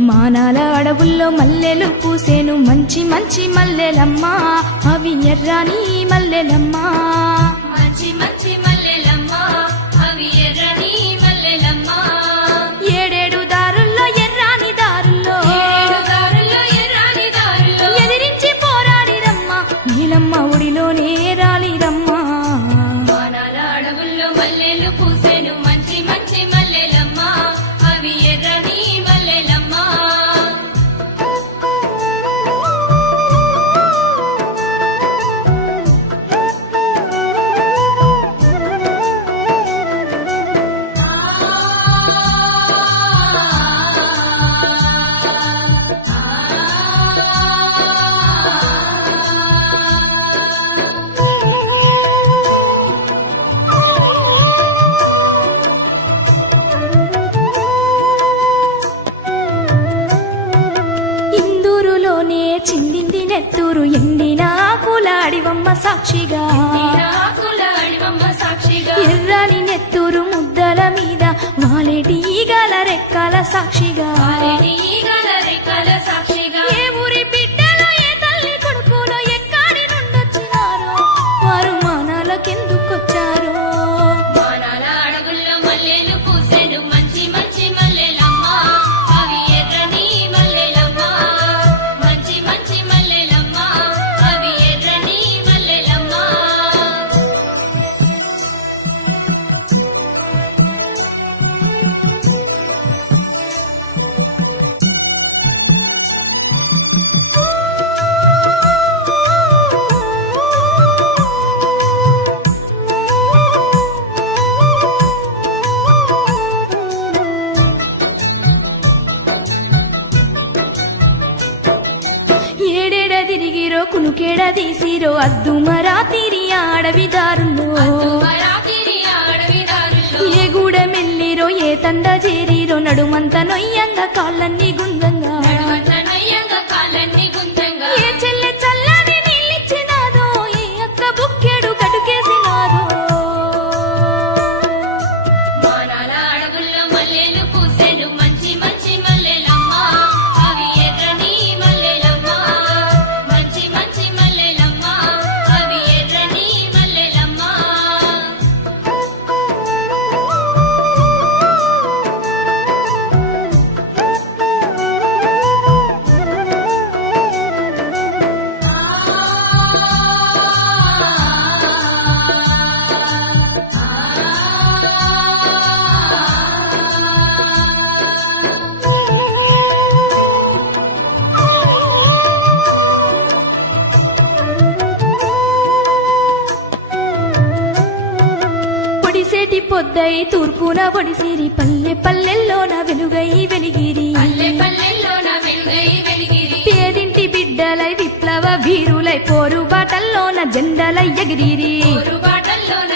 మానాల అడవుల్లో మల్లెలు పూసేను మంచి మంచి మల్లెలమ్మా. అవి ఎర్రాని మల్లెలమ్మా. చిందింది నెత్తూరు ఎండిన ఆకులాడివమ్మ సాక్షిగా. ఎర్రని నెత్తూరు ముద్దల మీద వాలేటి ఈగల రెక్కల సాక్షిగా. ఏ ఊరి బిడ్డలో ఏ తల్లి కొడుకులో ఎక్కడి నుండొచ్చినారో? వారు మానాలకెందుకొచ్చారో కునుకేడ తీసిరో అద్దు మరా తీరి ఆడవి దారుల్లో. పొద్దై తూర్పున పొడిసిరి పల్లె పల్లెల్లోన వెలుగై వెలిగిరి. పేదింటి బిడ్డలై విప్లవ వీరులై పోరు బాటల్లోన జెండలై ఎగిరిరి. బాటల్లోన